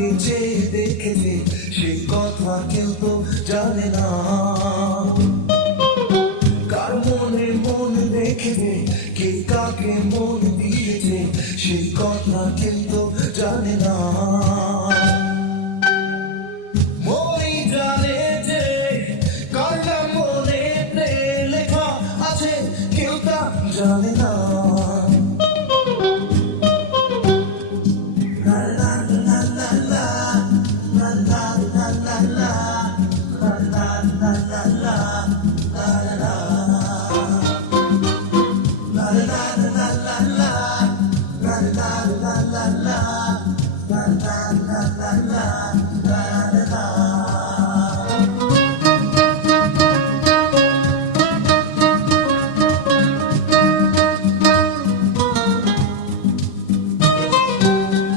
তাকে চেয়ে দেখেছে সেই কথা কেউ তো জানে না। কার মনে মন রেখেছে, কে কাকে মন দিয়েছে সেই কথা কেউ তো জানে না। মনই জানে যে কার নাম মনেতে লেখা আছে, কেউ তা জানে না।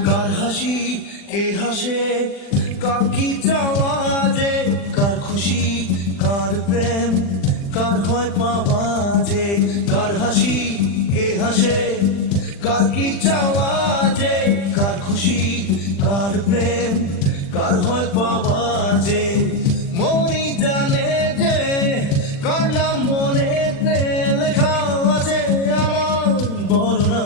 কার হাসি কে হাসে, কার কি চাওয়া যে, কার খুশি কার প্রেম কার ভয় পাওয়া যে। কার হাসি কে হাসে, কার কি চাওয়া যে, কার খুশি কার প্রেম কার ভয় পাওয়া যে। মনই জানে যে কার নাম মনেতে লেখা আছে, আমার বর্ণনা।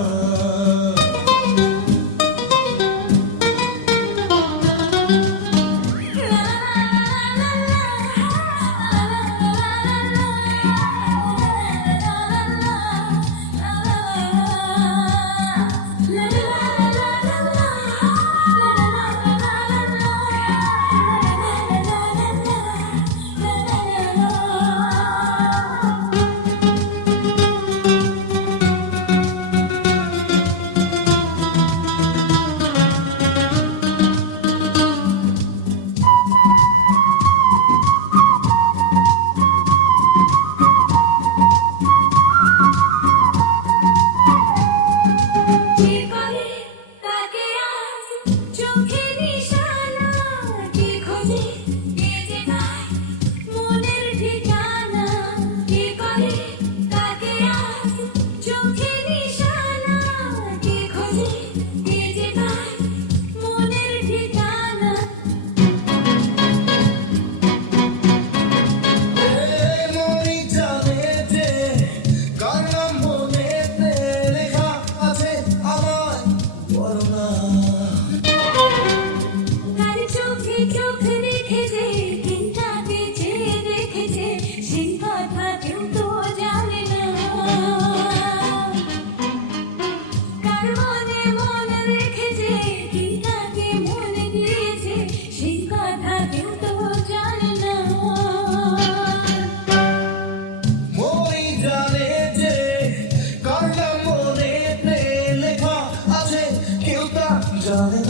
Darling.